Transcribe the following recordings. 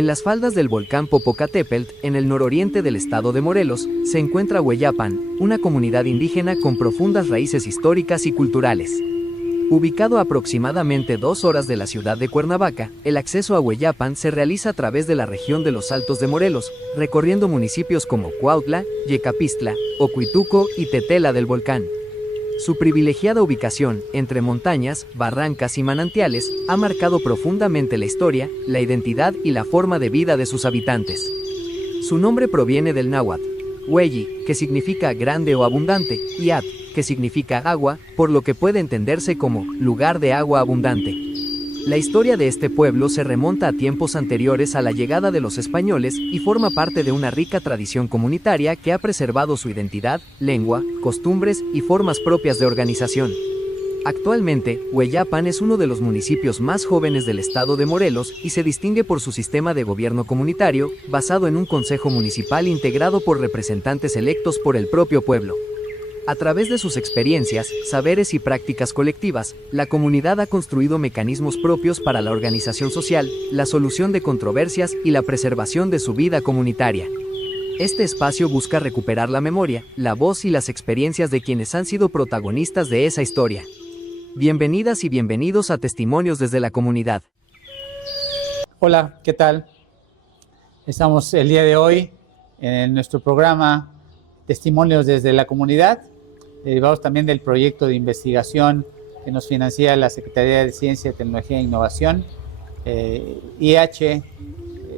En las faldas del volcán Popocatépetl, en el nororiente del estado de Morelos, se encuentra Hueyapan, una comunidad indígena con profundas raíces históricas y culturales. Ubicado a aproximadamente 2 horas de la ciudad de Cuernavaca, el acceso a Hueyapan se realiza a través de la región de los Altos de Morelos, recorriendo municipios como Cuautla, Yecapistla, Ocuituco y Tetela del Volcán. Su privilegiada ubicación, entre montañas, barrancas y manantiales, ha marcado profundamente la historia, la identidad y la forma de vida de sus habitantes. Su nombre proviene del náhuatl, hueyi, que significa grande o abundante, y at, que significa agua, por lo que puede entenderse como lugar de agua abundante. La historia de este pueblo se remonta a tiempos anteriores a la llegada de los españoles y forma parte de una rica tradición comunitaria que ha preservado su identidad, lengua, costumbres y formas propias de organización. Actualmente, Hueyapan es uno de los municipios más jóvenes del estado de Morelos y se distingue por su sistema de gobierno comunitario, basado en un consejo municipal integrado por representantes electos por el propio pueblo. A través de sus experiencias, saberes y prácticas colectivas, la comunidad ha construido mecanismos propios para la organización social, la solución de controversias y la preservación de su vida comunitaria. Este espacio busca recuperar la memoria, la voz y las experiencias de quienes han sido protagonistas de esa historia. Bienvenidas y bienvenidos a Testimonios desde la Comunidad. Hola, ¿qué tal? Estamos el día de hoy en nuestro programa Testimonios desde la Comunidad, derivados también del proyecto de investigación que nos financia la Secretaría de Ciencia, Tecnología e Innovación, IH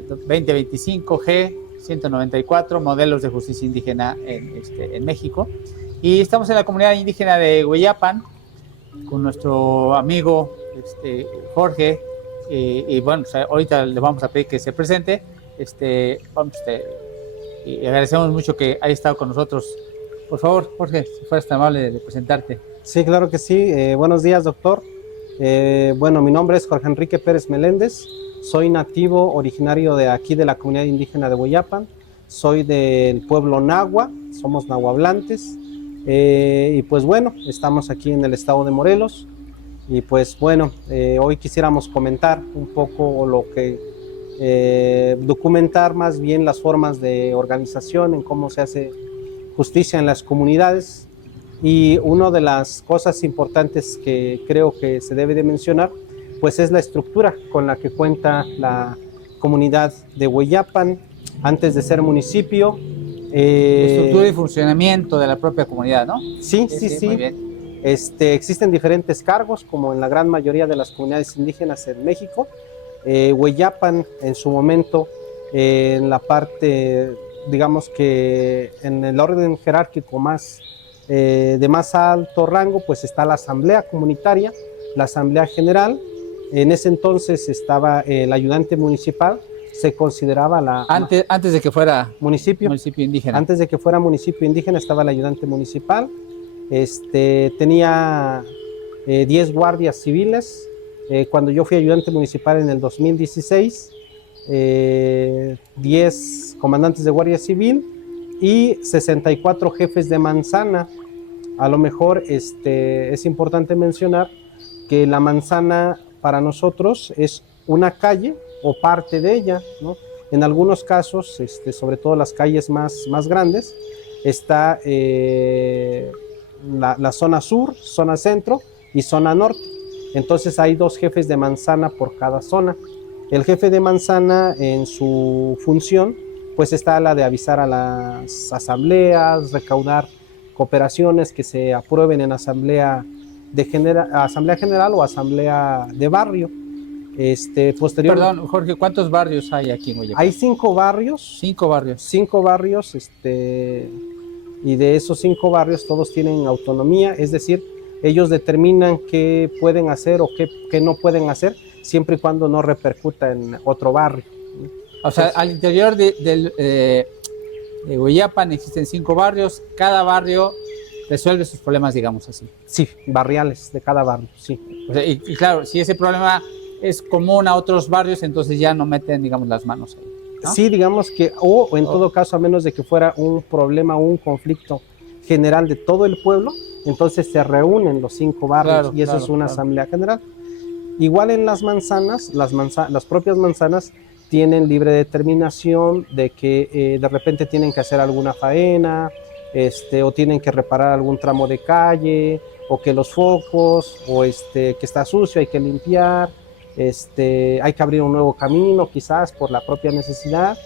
2025G 194, Modelos de Justicia Indígena en México. Y estamos en la comunidad indígena de Hueyapan, con nuestro amigo Jorge, y bueno, ahorita le vamos a pedir que se presente, y agradecemos mucho que haya estado con nosotros. Por favor, Jorge, si fueras tan amable de presentarte. Sí, claro que sí. Buenos días, doctor. Bueno, mi nombre es Jorge Enrique Pérez Meléndez. Soy nativo originario de aquí, de la comunidad indígena de Hueyapan. Soy del pueblo Nahua, somos nahuablantes. Y pues bueno, estamos aquí en el estado de Morelos. Y pues bueno, hoy quisiéramos comentar un poco lo que... documentar más bien las formas de organización, en cómo se hace justicia en las comunidades. Y una de las cosas importantes que creo que se debe de mencionar, pues es la estructura con la que cuenta la comunidad de Hueyapan antes de ser municipio. Estructura y funcionamiento de la propia comunidad, ¿no? Sí. Muy bien. Existen diferentes cargos, como en la gran mayoría de las comunidades indígenas en México. Hueyapan en su momento, en la parte, digamos que en el orden jerárquico más de más alto rango, pues está la asamblea comunitaria, la asamblea general. En ese entonces estaba el ayudante municipal, se consideraba antes de que fuera municipio indígena. Antes de que fuera municipio indígena estaba el ayudante municipal. Tenía 10 guardias civiles. Cuando yo fui ayudante municipal en el 2016, 10 comandantes de Guardia Civil y 64 jefes de manzana. A lo mejor es importante mencionar que la manzana para nosotros es una calle o parte de ella, ¿no? En algunos casos, sobre todo las calles más grandes, está la zona sur, zona centro y zona norte. Entonces hay 2 jefes de manzana por cada zona. El jefe de manzana, en su función, pues está la de avisar a las asambleas, recaudar cooperaciones que se aprueben en asamblea general o asamblea de barrio. Perdón, Jorge, ¿cuántos barrios hay aquí en Hueyapan? Hay 5 barrios. 5 barrios. 5 barrios, y de esos 5 barrios todos tienen autonomía, es decir, ellos determinan qué pueden hacer o qué no pueden hacer, siempre y cuando no repercuta en otro barrio. O sea, al interior de Hueyapan existen 5 barrios, cada barrio resuelve sus problemas, digamos así. Sí, barriales de cada barrio, sí. O sea, y claro, si ese problema es común a otros barrios, entonces ya no meten, digamos, las manos ahí, ¿no? Sí, digamos que, o en todo caso, a menos de que fuera un problema o un conflicto general de todo el pueblo, entonces se reúnen los 5 barrios, y eso es una asamblea general. Igual en las manzanas, las propias manzanas tienen libre determinación de que de repente tienen que hacer alguna faena, o tienen que reparar algún tramo de calle, o que los focos, o que está sucio, hay que limpiar, hay que abrir un nuevo camino quizás por la propia necesidad.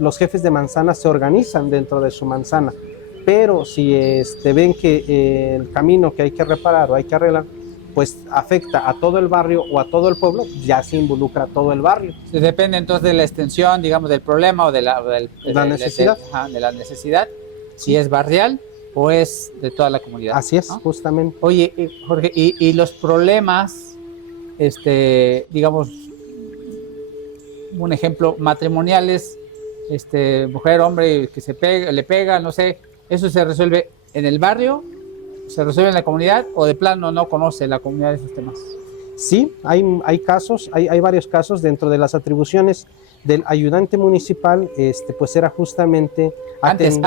Los jefes de manzana se organizan dentro de su manzana, pero si ven que el camino que hay que reparar o hay que arreglar pues afecta a todo el barrio o a todo el pueblo, ya se involucra a todo el barrio. Depende entonces de la extensión, digamos, del problema o de la necesidad. De la necesidad, si es barrial o es de toda la comunidad. Así es, ¿no? justamente. Oye, Jorge, y los problemas, digamos, un ejemplo, matrimoniales, mujer, hombre, que le pega, no sé, ¿eso se resuelve en el barrio? ¿Se resuelve en la comunidad o de plano no conoce la comunidad esos temas? Sí, hay casos, hay varios casos dentro de las atribuciones del ayudante municipal, pues era justamente antes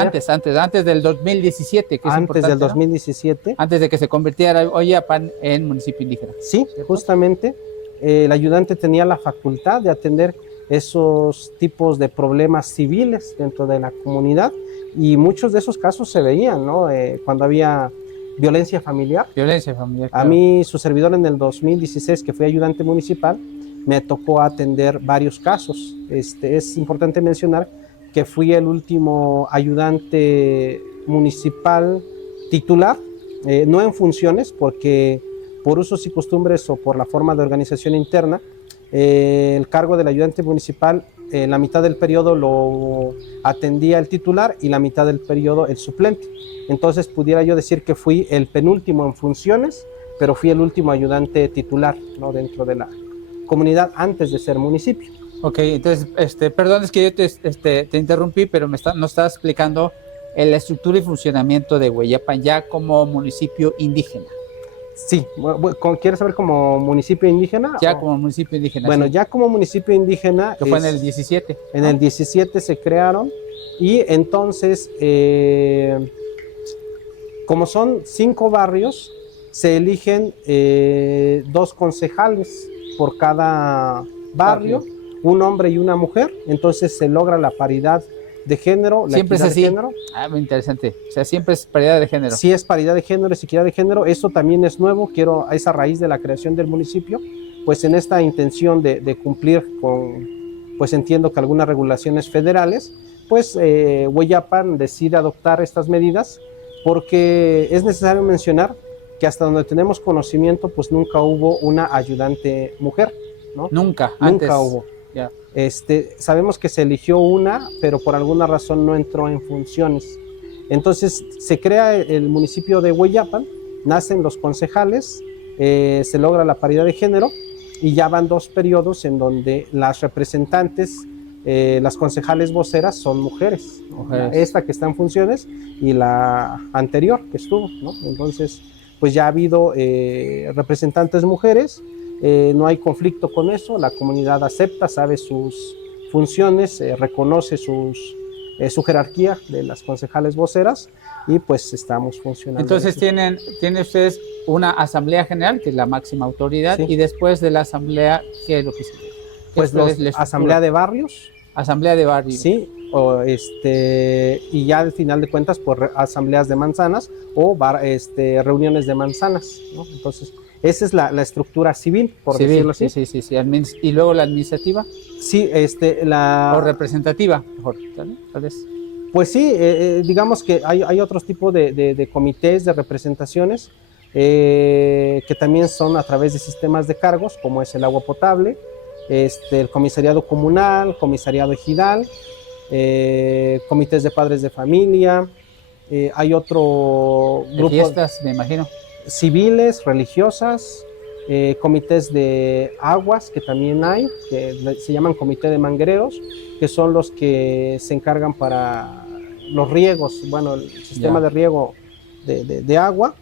del 2017, que es antes del ¿no? 2017, antes de que se convirtiera Oyapan en municipio indígena. Sí, ¿cierto? Justamente el ayudante tenía la facultad de atender esos tipos de problemas civiles dentro de la comunidad, y muchos de esos casos se veían, ¿no? Cuando había violencia familiar. Violencia familiar. A mí, su servidor, en el 2016, que fui ayudante municipal, me tocó atender varios casos. Es importante mencionar que fui el último ayudante municipal titular, no en funciones, porque por usos y costumbres o por la forma de organización interna, el cargo del ayudante municipal, la mitad del periodo lo atendía el titular y la mitad del periodo el suplente. Entonces pudiera yo decir que fui el penúltimo en funciones, pero fui el último ayudante titular, ¿no? Dentro de la comunidad antes de ser municipio. Ok, entonces, perdón, es que yo te interrumpí, pero nos estás explicando la estructura y funcionamiento de Hueyapan ya como municipio indígena. Sí, ¿quieres saber como municipio indígena? Ya como municipio indígena. Bueno, sí. Ya como municipio indígena. Que fue en el 17. En el 17 se crearon, y entonces, como son 5 barrios, se eligen 2 concejales por cada barrio, un hombre y una mujer, entonces se logra la paridad de género. Siempre es así. Género. Muy interesante. O sea, siempre es paridad de género. Sí, es paridad de género, es equidad de género. Eso también es nuevo. Es a raíz de la creación del municipio, pues en esta intención de cumplir con, pues entiendo que algunas regulaciones federales, pues Hueyapan decide adoptar estas medidas, porque es necesario mencionar que hasta donde tenemos conocimiento, pues nunca hubo una ayudante mujer, ¿no? Nunca hubo. Ya. Sabemos que se eligió una, pero por alguna razón no entró en funciones. Entonces se crea el municipio de Hueyapan, nacen los concejales, se logra la paridad de género, y ya van 2 periodos en donde las representantes, las concejales voceras, son mujeres, esta que está en funciones y la anterior que estuvo, ¿no? Entonces, pues ya ha habido representantes mujeres. No hay conflicto con eso, la comunidad acepta, sabe sus funciones, reconoce su jerarquía de las concejales voceras, y pues estamos funcionando. Entonces tienen ustedes una asamblea general, que es la máxima autoridad, sí. Y después de la asamblea, ¿qué es lo que se ve? Pues asamblea de barrios. Asamblea de barrios. Sí, y ya al final de cuentas, por asambleas de manzanas o reuniones de manzanas, ¿no? Entonces, esa es la estructura civil, por decirlo así. Sí. ¿Y luego la administrativa? Sí, o representativa, mejor, tal vez. Pues sí, digamos que hay otros tipos de comités, de representaciones, que también son a través de sistemas de cargos, como es el agua potable, el comisariado comunal, comisariado ejidal, comités de padres de familia, hay otro grupo de fiestas, me imagino, civiles, religiosas, comités de aguas, que también hay, que se llaman comité de manguereros, que son los que se encargan para los riegos, bueno, el sistema de riego de agua.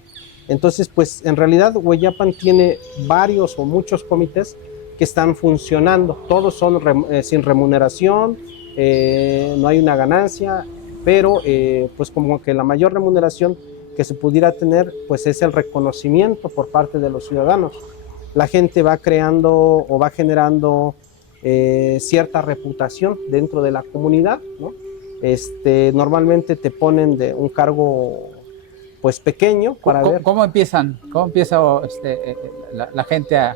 Entonces, pues en realidad Hueyapan tiene varios o muchos comités que están funcionando, todos son sin remuneración, no hay una ganancia, pero pues como que la mayor remuneración que se pudiera tener, pues es el reconocimiento por parte de los ciudadanos. La gente va creando o va generando cierta reputación dentro de la comunidad, ¿no? Normalmente te ponen de un cargo pues pequeño para ver. ¿Cómo empieza la gente a...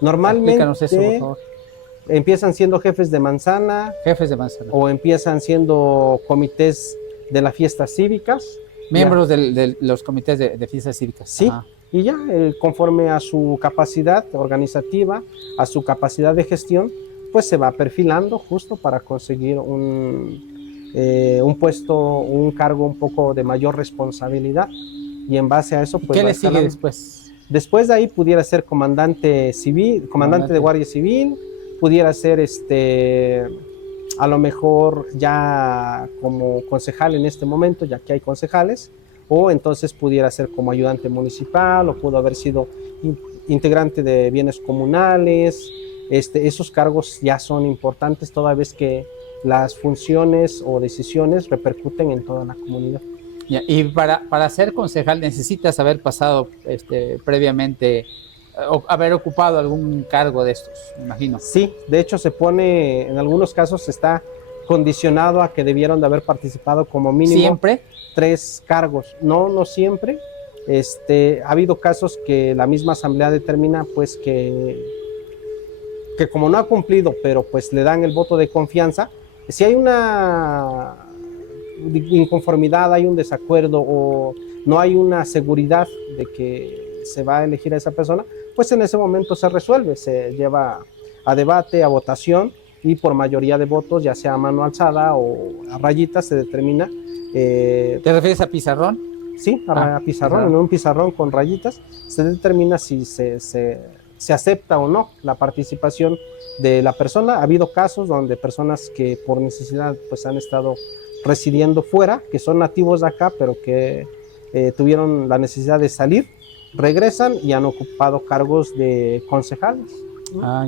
Normalmente Explícanos eso, por favor. Empiezan siendo jefes de manzana. Jefes de manzana. O empiezan siendo comités de las fiestas cívicas. Miembros de los comités de fiestas cívicas. Sí, ajá. Y ya conforme a su capacidad organizativa, a su capacidad de gestión, pues se va perfilando justo para conseguir un puesto, un cargo un poco de mayor responsabilidad. Y en base a eso, pues... ¿Qué le sigue después? Después de ahí pudiera ser comandante civil, comandante de Guardia Civil, pudiera ser a lo mejor ya como concejal en este momento, ya que hay concejales, o entonces pudiera ser como ayudante municipal, o pudo haber sido integrante de bienes comunales. Esos cargos ya son importantes toda vez que las funciones o decisiones repercuten en toda la comunidad. Y para ser concejal necesitas haber pasado previamente, o haber ocupado algún cargo de estos, me imagino. Sí, de hecho se pone, en algunos casos está condicionado a que debieron de haber participado como mínimo ¿siempre? 3 cargos. No siempre. Ha habido casos que la misma asamblea determina pues que como no ha cumplido, pero pues le dan el voto de confianza. Si hay una inconformidad, hay un desacuerdo o no hay una seguridad de que se va a elegir a esa persona, pues en ese momento se resuelve, se lleva a debate, a votación, y por mayoría de votos, ya sea a mano alzada o a rayitas, se determina. ¿Te refieres a pizarrón? Sí, a pizarrón, en un pizarrón con rayitas, se determina si se acepta o no la participación de la persona. Ha habido casos donde personas que por necesidad pues han estado residiendo fuera, que son nativos de acá, pero que tuvieron la necesidad de salir, regresan y han ocupado cargos de concejales.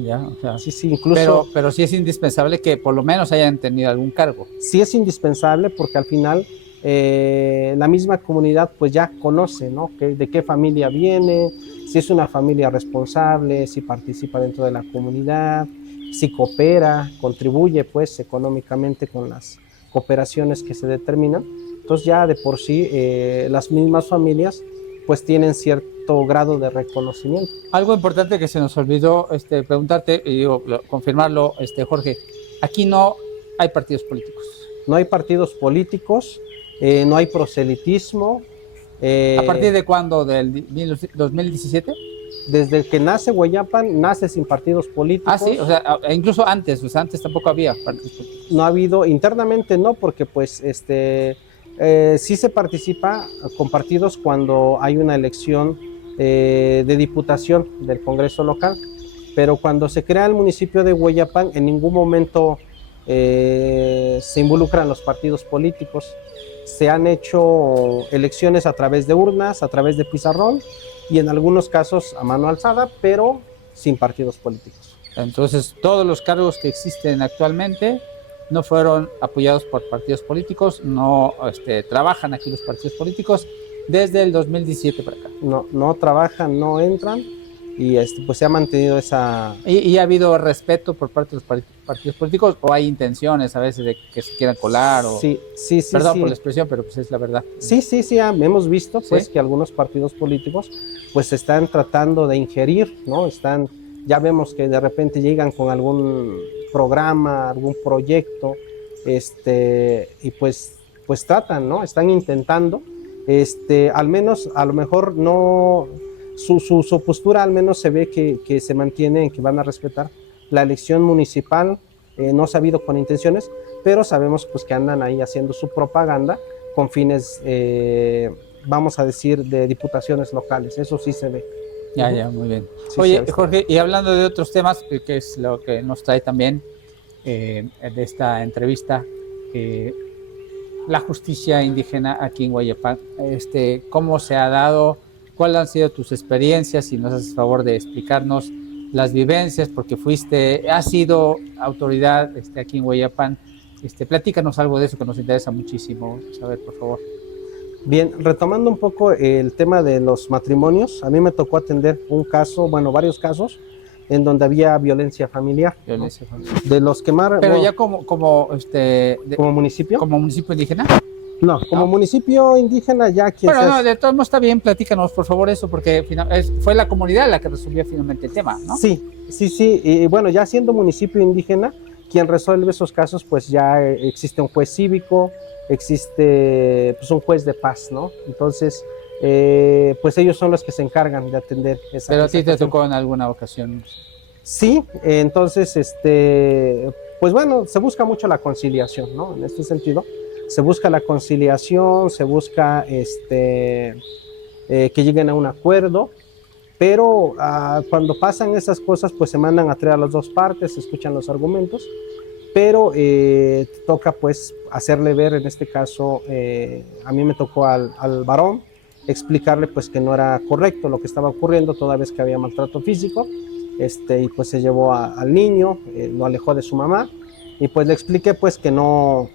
Ya, o sea, sí, incluso... Pero sí es indispensable que por lo menos hayan tenido algún cargo. Sí es indispensable porque al final la misma comunidad pues ya conoce, ¿no? De qué familia viene, si es una familia responsable, si participa dentro de la comunidad, si coopera, contribuye pues económicamente con las cooperaciones que se determinan. Entonces ya de por sí las mismas familias pues tienen cierto grado de reconocimiento. Algo importante que se nos olvidó preguntarte, y confirmarlo, Jorge, aquí no hay partidos políticos. No hay partidos políticos, no hay proselitismo. ¿A partir de cuándo? ¿Del 2017? Desde que nace Hueyapan, nace sin partidos políticos. Sí, o sea, incluso antes, antes tampoco había partidos políticos. No ha habido, internamente no, porque pues sí se participa con partidos cuando hay una elección de diputación del Congreso local, pero cuando se crea el municipio de Hueyapan, en ningún momento se involucran los partidos políticos. Se han hecho elecciones a través de urnas, a través de pizarrón y en algunos casos a mano alzada, pero sin partidos políticos. Entonces, todos los cargos que existen actualmente no fueron apoyados por partidos políticos, no trabajan aquí los partidos políticos desde el 2017 para acá. No trabajan, no entran y pues se ha mantenido esa... ¿Y ha habido respeto por parte de los partidos políticos o hay intenciones a veces de que se quieran colar? Sí. Perdón por la expresión, pero pues es la verdad. Sí, hemos visto pues que algunos partidos políticos pues están tratando de ingerir, ¿no? Ya vemos que de repente llegan con algún programa, algún proyecto, y pues tratan, ¿no? Están intentando, al menos, a lo mejor no, su postura al menos se ve que se mantiene, que van a respetar la elección municipal, no se ha habido con intenciones, pero sabemos pues que andan ahí haciendo su propaganda con fines, vamos a decir, de diputaciones locales, eso sí se ve. Ya, muy bien. Sí, Oye, Jorge, y hablando de otros temas, que es lo que nos trae también de esta entrevista, la justicia indígena aquí en Hueyapan, ¿cómo se ha dado? ¿Cuáles han sido tus experiencias? Si nos haces favor de explicarnos las vivencias, porque has sido autoridad aquí en Hueyapan. Platícanos algo de eso que nos interesa muchísimo saber, por favor. Bien, retomando un poco el tema de los matrimonios, a mí me tocó atender un caso, bueno, varios casos, en donde había violencia familiar. Violencia familiar. De los que más... Pero bueno, ya como como municipio. como municipio indígena. No, como ¿no? municipio indígena ya quien Bueno, sea- no, de todos modos está bien, platícanos por favor eso, porque fue la comunidad la que resolvió finalmente el tema, ¿no? Sí, y bueno, ya siendo municipio indígena, quien resuelve esos casos, pues ya existe un juez cívico, existe pues un juez de paz, ¿no? Entonces, pues ellos son los que se encargan de atender esa Pero a ti te cuestión. tocó en alguna ocasión. Sí, entonces, pues bueno, se busca mucho la conciliación, ¿no? En este sentido, se busca la conciliación, se busca que lleguen a un acuerdo, pero cuando pasan esas cosas, pues se mandan a traer a las dos partes, se escuchan los argumentos, pero toca pues hacerle ver, en este caso, a mí me tocó al varón explicarle pues que no era correcto lo que estaba ocurriendo, toda vez que había maltrato físico, y pues se llevó al niño, lo alejó de su mamá, y pues le expliqué pues que no,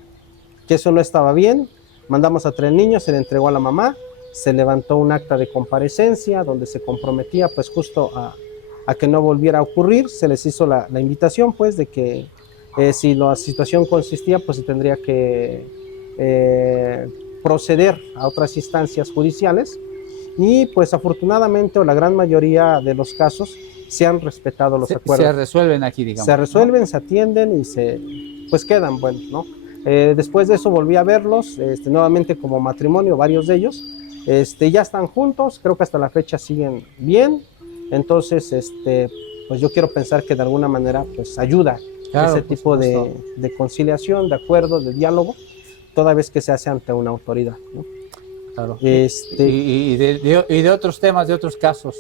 que eso no estaba bien, mandamos a traer el niño, se le entregó a la mamá, se levantó un acta de comparecencia donde se comprometía pues justo a que no volviera a ocurrir, se les hizo la invitación pues de que si la situación consistía pues se tendría que proceder a otras instancias judiciales y pues afortunadamente o la gran mayoría de los casos se han respetado los acuerdos. Se resuelven aquí, digamos. Se resuelven, ¿no? se atienden y pues quedan buenos, ¿no? Después de eso volví a verlos, nuevamente como matrimonio, varios de ellos, ya están juntos, creo que hasta la fecha siguen bien, entonces, pues yo quiero pensar que de alguna manera, pues ayuda Claro, ese tipo de conciliación, de acuerdo, de diálogo, toda vez que se hace ante una autoridad, ¿no? Claro. Este, Y de otros temas, de otros casos.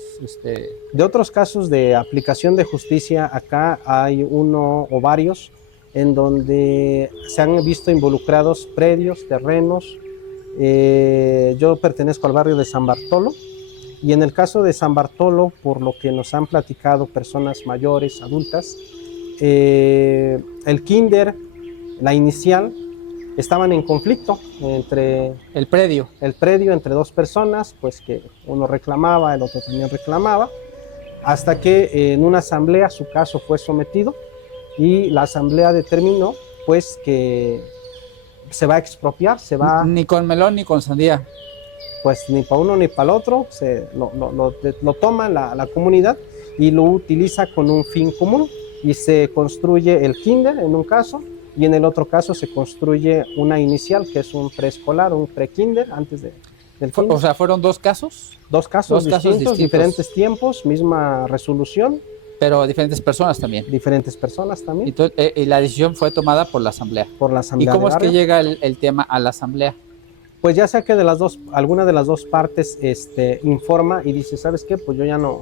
De otros casos de aplicación de justicia, acá hay uno o varios en donde se han visto involucrados predios, terrenos. Yo pertenezco al barrio de San Bartolo y en el caso de San Bartolo, por lo que nos han platicado personas mayores, adultas, el kinder, la inicial, estaban en conflicto entre el predio entre dos personas, pues que uno reclamaba, el otro también reclamaba, hasta que en una asamblea su caso fue sometido y la asamblea determinó pues que se va a expropiar, se va... Ni con melón ni con sandía. Pues ni para uno ni para el otro, lo toma la comunidad y lo utiliza con un fin común y se construye el kinder en un caso y en el otro caso se construye una inicial que es un preescolar, un pre-kinder antes del kinder. O sea, ¿fueron dos casos? Dos casos distintos, diferentes tiempos, misma resolución. Pero diferentes personas también. Diferentes personas también. Y la decisión fue tomada por la asamblea. Por la asamblea. ¿Y cómo es que llega el tema a la asamblea? Pues ya sea que alguna de las dos partes informa y dice, ¿sabes qué? Pues yo ya no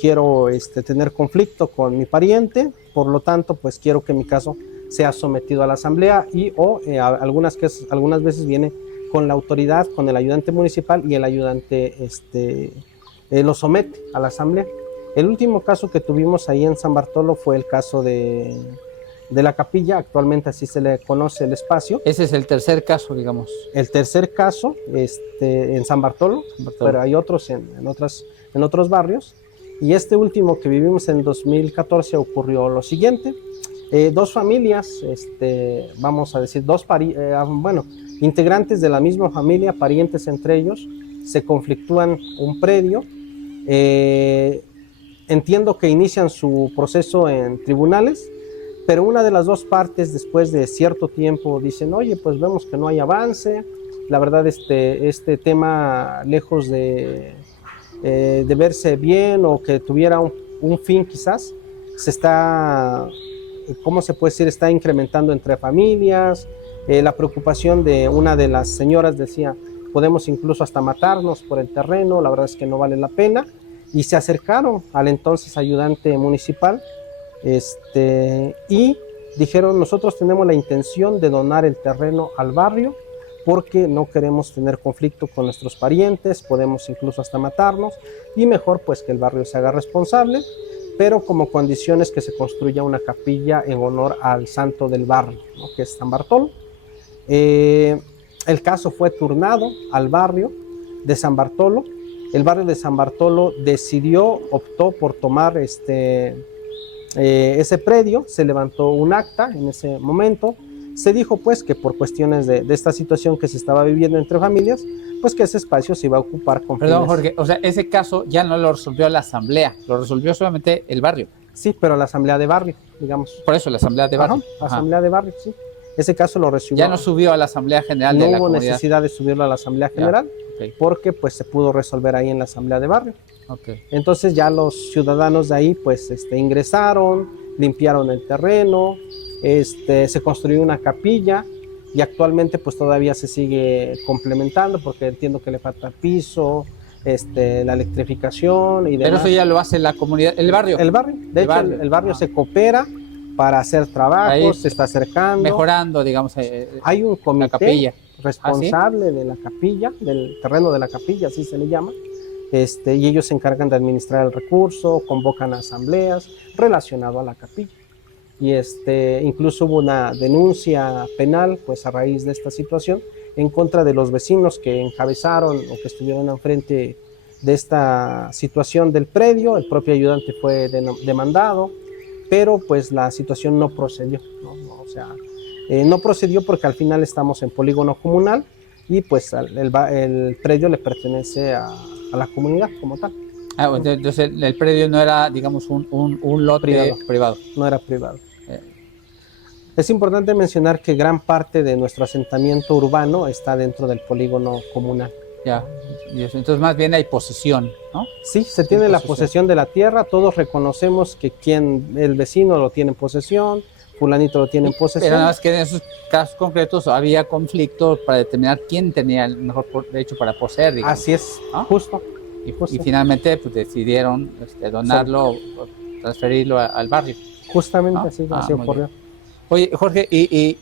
quiero tener conflicto con mi pariente, por lo tanto, pues quiero que mi caso sea sometido a la asamblea algunas veces viene con la autoridad, con el ayudante municipal y el ayudante lo somete a la asamblea. El último caso que tuvimos ahí en San Bartolo fue el caso de la capilla, actualmente así se le conoce el espacio. Ese es el tercer caso, digamos. El tercer caso en San Bartolo, pero hay otros en otros barrios. Y este último que vivimos en 2014 ocurrió lo siguiente. Dos familias, vamos a decir, integrantes de la misma familia, parientes entre ellos, se conflictúan un predio. Entiendo que inician su proceso en tribunales, pero una de las dos partes después de cierto tiempo dicen, oye, pues vemos que no hay avance, la verdad este tema lejos de verse bien o que tuviera un fin quizás, ¿cómo se puede decir? Está incrementando entre familias, la preocupación de una de las señoras decía, podemos incluso hasta matarnos por el terreno, la verdad es que no vale la pena, y se acercaron al entonces ayudante municipal, y dijeron, nosotros tenemos la intención de donar el terreno al barrio porque no queremos tener conflicto con nuestros parientes, podemos incluso hasta matarnos y mejor pues que el barrio se haga responsable, pero como condiciones que se construya una capilla en honor al santo del barrio, ¿no? Que es San Bartolo. El caso fue turnado al barrio de San Bartolo. El barrio de San Bartolo optó por tomar ese predio, se levantó un acta en ese momento, se dijo pues que por cuestiones de esta situación que se estaba viviendo entre familias, pues que ese espacio se iba a ocupar con Perdón, fines... Jorge, o sea, ese caso ya no lo resolvió la asamblea, lo resolvió solamente el barrio. Sí, pero la asamblea de barrio, digamos. Por eso, la asamblea de barrio. Ajá, asamblea de barrio, sí. Ese caso lo recibió. Ya no subió a la asamblea general de la hubo comunidad. necesidad de subirlo a la asamblea general, Okay. porque pues se pudo resolver ahí en la asamblea de barrio. Okay. Entonces ya los ciudadanos de ahí pues ingresaron, limpiaron el terreno, se construyó una capilla y actualmente pues todavía se sigue complementando porque entiendo que le falta piso, la electrificación y demás. Pero eso ya lo hace la comunidad, el barrio. El barrio, de hecho el barrio se coopera para hacer trabajos, ahí se está acercando. Mejorando, digamos, hay un comité la capilla responsable de la capilla, del terreno de la capilla, así se le llama, y ellos se encargan de administrar el recurso, convocan a asambleas relacionado a la capilla. Y incluso hubo una denuncia penal, pues a raíz de esta situación, en contra de los vecinos que encabezaron o que estuvieron enfrente de esta situación del predio. El propio ayudante fue demandado, pero pues la situación no procedió, o sea, no procedió porque al final estamos en polígono comunal y pues el predio le pertenece a la comunidad como tal. Entonces el predio no era, digamos, un lote privado. No era privado. Es importante mencionar que gran parte de nuestro asentamiento urbano está dentro del polígono comunal. Ya, entonces más bien hay posesión, ¿no? Sí, se tiene la posesión de la tierra, todos reconocemos que el vecino lo tiene en posesión, fulanito lo tiene en posesión. Pero nada más que en esos casos concretos había conflictos para determinar quién tenía el mejor derecho para poseer, digamos. Así es, ¿no? Justo. Y finalmente pues, decidieron donarlo o transferirlo al barrio. Justamente así ocurrió. Oye, Jorge, y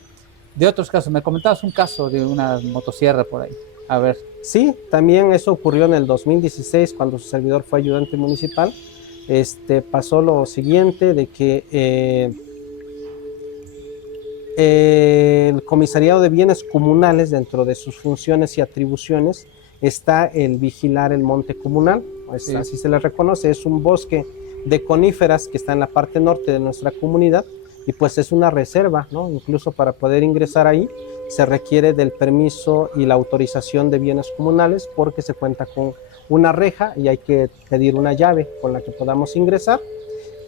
de otros casos, me comentabas un caso de una motosierra por ahí. A ver. Sí, también eso ocurrió en el 2016 cuando su servidor fue ayudante municipal. Pasó lo siguiente de que el Comisariado de Bienes Comunales, dentro de sus funciones y atribuciones, está el vigilar el monte comunal, sí. Así se le reconoce, es un bosque de coníferas que está en la parte norte de nuestra comunidad y pues es una reserva, ¿no? Incluso para poder ingresar ahí se requiere del permiso y la autorización de bienes comunales porque se cuenta con una reja y hay que pedir una llave con la que podamos ingresar,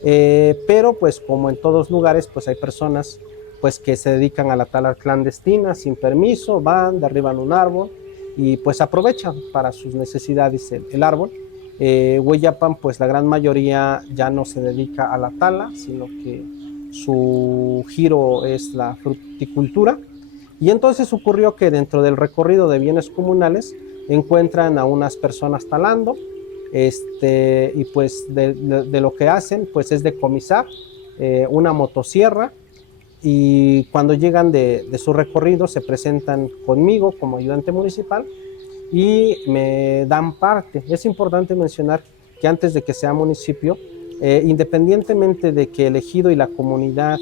pero pues como en todos lugares pues hay personas pues que se dedican a la tala clandestina sin permiso, van, derriban un árbol y pues aprovechan para sus necesidades el árbol. Hueyapan pues la gran mayoría ya no se dedica a la tala, sino que su giro es la fruticultura. Y entonces ocurrió que dentro del recorrido de bienes comunales encuentran a unas personas talando, y pues de lo que hacen pues es decomisar una motosierra, y cuando llegan de su recorrido se presentan conmigo como ayudante municipal y me dan parte. Es importante mencionar que antes de que sea municipio, independientemente de que el ejido y la comunidad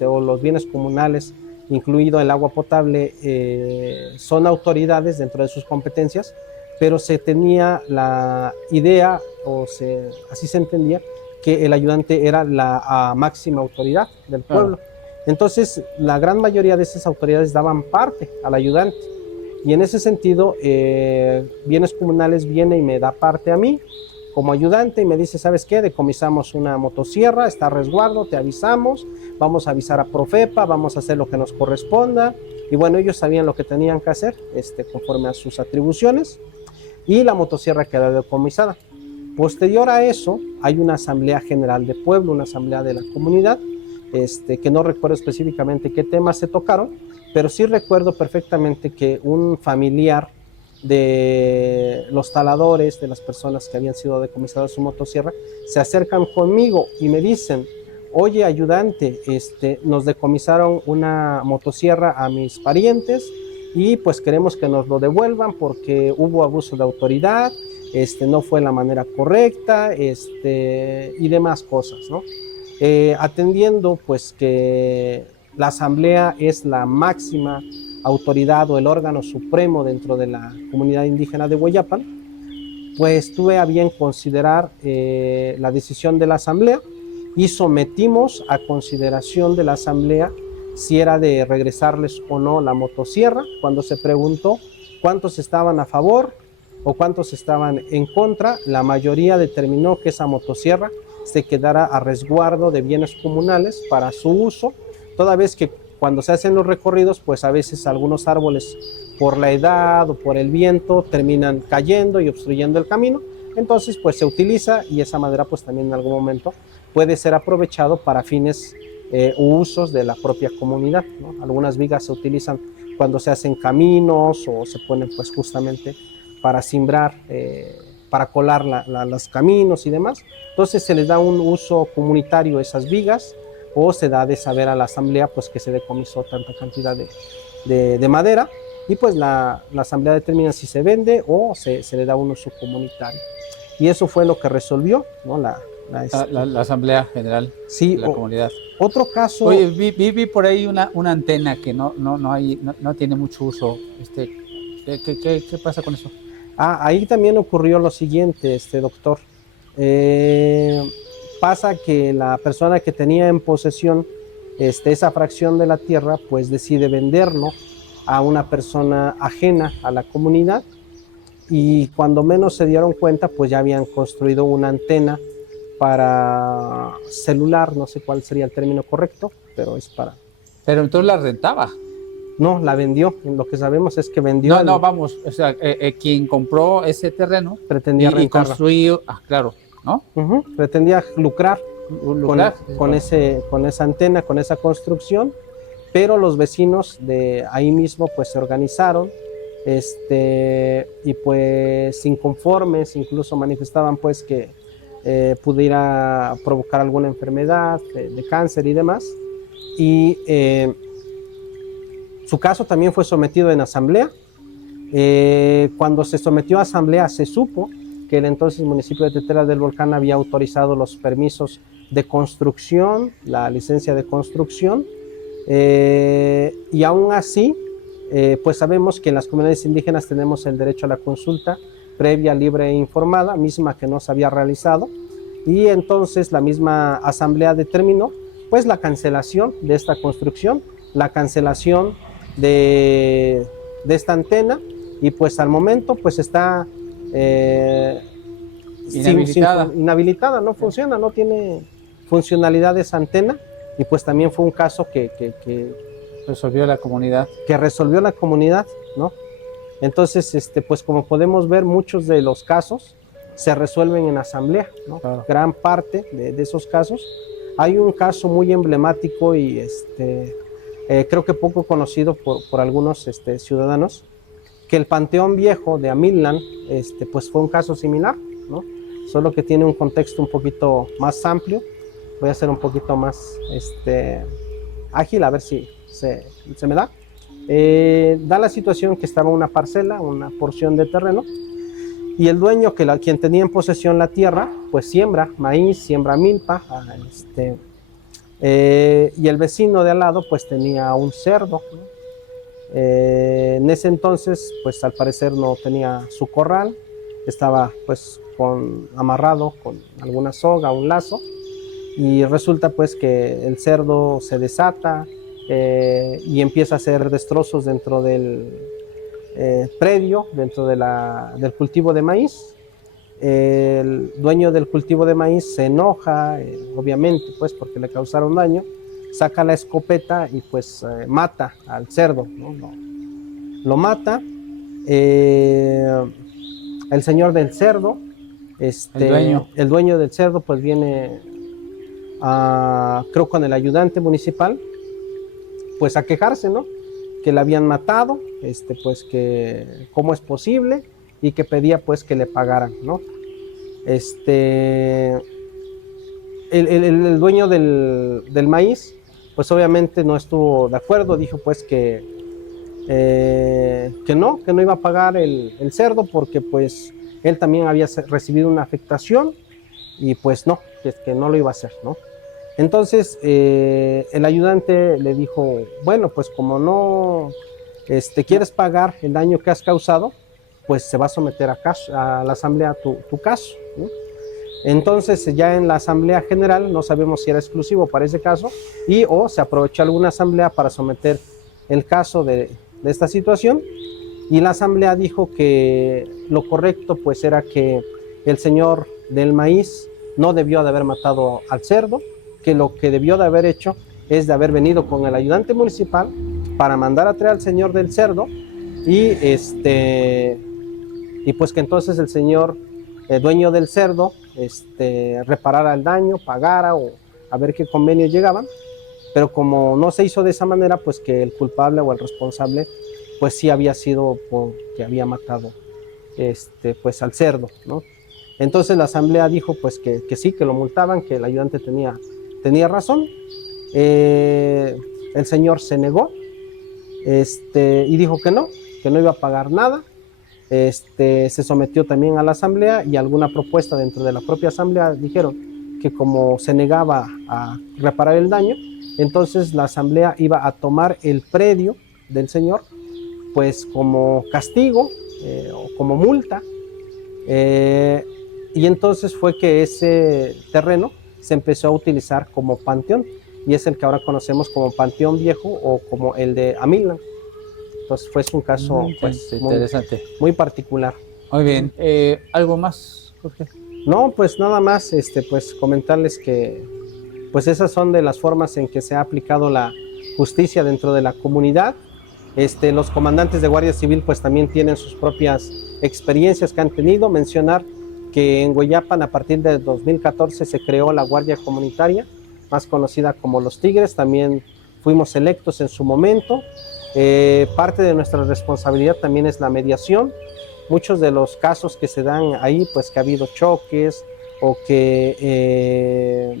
o los bienes comunales, incluido el agua potable, son autoridades dentro de sus competencias, pero se tenía la idea, así se entendía, que el ayudante era la máxima autoridad del pueblo. Entonces, la gran mayoría de esas autoridades daban parte al ayudante. Y en ese sentido, Bienes Comunales viene y me da parte a mí como ayudante y me dice, ¿sabes qué? Decomisamos una motosierra, está a resguardo, te avisamos, vamos a avisar a Profepa, vamos a hacer lo que nos corresponda. Y bueno, ellos sabían lo que tenían que hacer, conforme a sus atribuciones, y la motosierra quedó decomisada. Posterior a eso, hay una asamblea general de pueblo, una asamblea de la comunidad, que no recuerdo específicamente qué temas se tocaron, pero sí recuerdo perfectamente que un familiar de los taladores, de las personas que habían sido decomisadas su motosierra, se acercan conmigo y me dicen, oye ayudante, nos decomisaron una motosierra a mis parientes y pues queremos que nos lo devuelvan porque hubo abuso de autoridad, no fue la manera correcta, y demás cosas, ¿no? Atendiendo pues que la asamblea es la máxima autoridad o el órgano supremo dentro de la comunidad indígena de Hueyapan, pues tuve a bien considerar la decisión de la asamblea y sometimos a consideración de la asamblea si era de regresarles o no la motosierra. Cuando se preguntó cuántos estaban a favor o cuántos estaban en contra, la mayoría determinó que esa motosierra se quedara a resguardo de bienes comunales para su uso, toda vez que cuando se hacen los recorridos, pues a veces algunos árboles por la edad o por el viento terminan cayendo y obstruyendo el camino. Entonces pues se utiliza y esa madera pues también en algún momento puede ser aprovechado para fines u usos de la propia comunidad, ¿no? Algunas vigas se utilizan cuando se hacen caminos o se ponen pues justamente para simbrar, para colar los caminos y demás. Entonces se les da un uso comunitario a esas vigas, o se da de saber a la asamblea pues que se decomisó tanta cantidad de madera, y pues la asamblea determina si se vende o se le da un uso comunitario. Y eso fue lo que resolvió, ¿no? la asamblea general, sí, de la comunidad. Otro caso... Oye, vi por ahí una antena que no tiene mucho uso. ¿Qué pasa con eso? Ahí también ocurrió lo siguiente, doctor. Pasa que la persona que tenía en posesión esa fracción de la tierra, pues decide venderlo a una persona ajena a la comunidad, y cuando menos se dieron cuenta, pues ya habían construido una antena para celular, no sé cuál sería el término correcto, pero es para... Pero entonces la rentaba. No, la vendió. Lo que sabemos es que vendió. Vamos, o sea, quien compró ese terreno pretendía y construir, claro, ¿no? Pretendía lucrar con esa antena, con esa construcción, pero los vecinos de ahí mismo pues se organizaron, y pues inconformes, incluso manifestaban pues que pudiera provocar alguna enfermedad de cáncer y demás, y su caso también fue sometido en asamblea. Cuando se sometió a asamblea se supo que el entonces municipio de Tetela del Volcán había autorizado los permisos de construcción, la licencia de construcción, y aún así, pues sabemos que en las comunidades indígenas tenemos el derecho a la consulta previa, libre e informada, misma que no se había realizado, y entonces la misma asamblea determinó pues la cancelación de esta construcción, la cancelación de esta antena, y pues al momento pues está inhabilitada, no funciona, no tiene funcionalidad esa antena, y pues también fue un caso que resolvió la comunidad. Que resolvió la comunidad, ¿no? Entonces, pues como podemos ver, muchos de los casos se resuelven en asamblea, ¿no? Claro. Gran parte de esos casos. Hay un caso muy emblemático y creo que poco conocido por algunos ciudadanos, que el Panteón Viejo de Amillan, pues fue un caso similar, ¿no? Solo que tiene un contexto un poquito más amplio. Voy a ser un poquito más ágil, a ver si se me da. Da la situación que estaba una parcela, una porción de terreno, y el dueño, quien tenía en posesión la tierra, pues siembra maíz, siembra milpa, y el vecino de al lado pues tenía un cerdo, ¿no? En ese entonces pues al parecer no tenía su corral, estaba pues amarrado con alguna soga, un lazo, y resulta pues que el cerdo se desata y empieza a hacer destrozos dentro del predio, dentro del cultivo de maíz. El dueño del cultivo de maíz se enoja, obviamente pues porque le causaron daño, saca la escopeta y pues mata al cerdo, ¿no? Lo mata. El señor del cerdo, el dueño del cerdo pues viene creo con el ayudante municipal pues a quejarse, ¿no? Que le habían matado, pues que cómo es posible, y que pedía pues que le pagaran, ¿no? El dueño del maíz pues obviamente no estuvo de acuerdo, dijo pues que no iba a pagar el cerdo porque pues él también había recibido una afectación y pues no, que no lo iba a hacer, ¿no? Entonces el ayudante le dijo, bueno, pues como no quieres pagar el daño que has causado, pues se va a someter a la asamblea tu caso, ¿no? Entonces ya en la asamblea general, no sabemos si era exclusivo para ese caso, o se aprovechó alguna asamblea para someter el caso de esta situación, y la asamblea dijo que lo correcto pues era que el señor del maíz no debió de haber matado al cerdo, que lo que debió de haber hecho es de haber venido con el ayudante municipal para mandar a traer al señor del cerdo, y pues que entonces el señor dueño del cerdo reparara el daño, pagara, o a ver qué convenios llegaban. Pero como no se hizo de esa manera, pues que el culpable o el responsable pues sí había sido porque había matado pues al cerdo, ¿no? Entonces la asamblea dijo pues que sí, que lo multaban, que el ayudante tenía razón. El señor se negó y dijo que no iba a pagar nada. Se sometió también a la asamblea, y alguna propuesta dentro de la propia asamblea dijeron que como se negaba a reparar el daño, entonces la asamblea iba a tomar el predio del señor pues como castigo o como multa, y entonces fue que ese terreno se empezó a utilizar como panteón, y es el que ahora conocemos como Panteón Viejo o como el de Amilán. Entonces fue un caso pues, interesante, muy particular. Muy bien. ¿Algo más, Jorge? No, pues nada más pues comentarles que pues esas son de las formas en que se ha aplicado la justicia dentro de la comunidad. Los comandantes de Guardia Civil pues también tienen sus propias experiencias que han tenido. Mencionar que en Hueyapan a partir de 2014 se creó la Guardia Comunitaria, más conocida como Los Tigres. También fuimos electos en su momento. Parte de nuestra responsabilidad también es la mediación. Muchos de los casos que se dan ahí, pues que ha habido choques, o que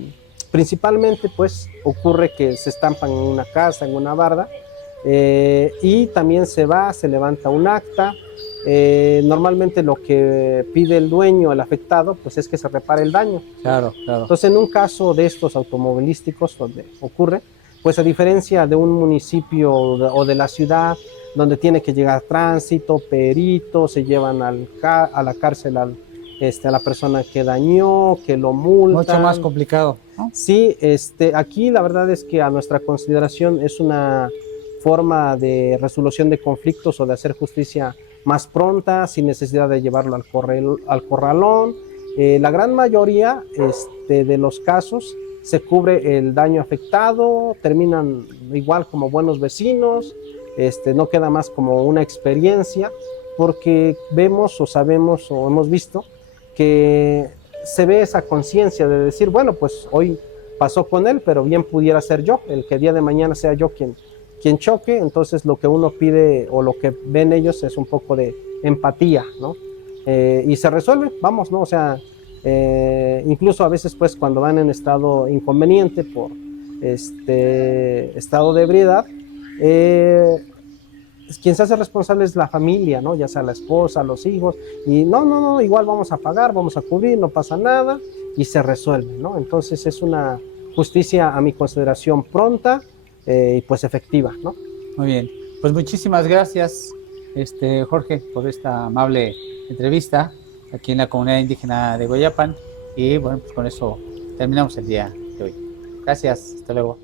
principalmente pues ocurre que se estampan en una casa, en una barda, y también se levanta un acta. Normalmente lo que pide el dueño, el afectado, pues es que se repare el daño. Claro. Entonces, en un caso de estos automovilísticos donde ocurre, pues a diferencia de un municipio o de la ciudad donde tiene que llegar tránsito, peritos, se llevan a la cárcel a la persona que dañó, que lo multan. Mucho más complicado, ¿no? Sí, aquí la verdad es que a nuestra consideración es una forma de resolución de conflictos o de hacer justicia más pronta, sin necesidad de llevarlo al corralón. La gran mayoría de los casos se cubre el daño afectado, terminan igual como buenos vecinos, no queda más como una experiencia, porque vemos o sabemos o hemos visto que se ve esa conciencia de decir, bueno, pues hoy pasó con él, pero bien pudiera ser yo, el que día de mañana sea yo quien choque. Entonces lo que uno pide o lo que ven ellos es un poco de empatía, ¿no? Y se resuelve, vamos, ¿no? O sea, incluso a veces pues cuando van en estado inconveniente por estado de ebriedad, quien se hace responsable es la familia, ¿no? Ya sea la esposa, los hijos, y no, igual vamos a pagar, vamos a cubrir, no pasa nada, y se resuelve, ¿no? Entonces es una justicia a mi consideración pronta y pues efectiva, ¿no? Muy bien, pues muchísimas gracias, Jorge, por esta amable entrevista aquí en la comunidad indígena de Hueyapan, y bueno, pues con eso terminamos el día de hoy. Gracias, hasta luego.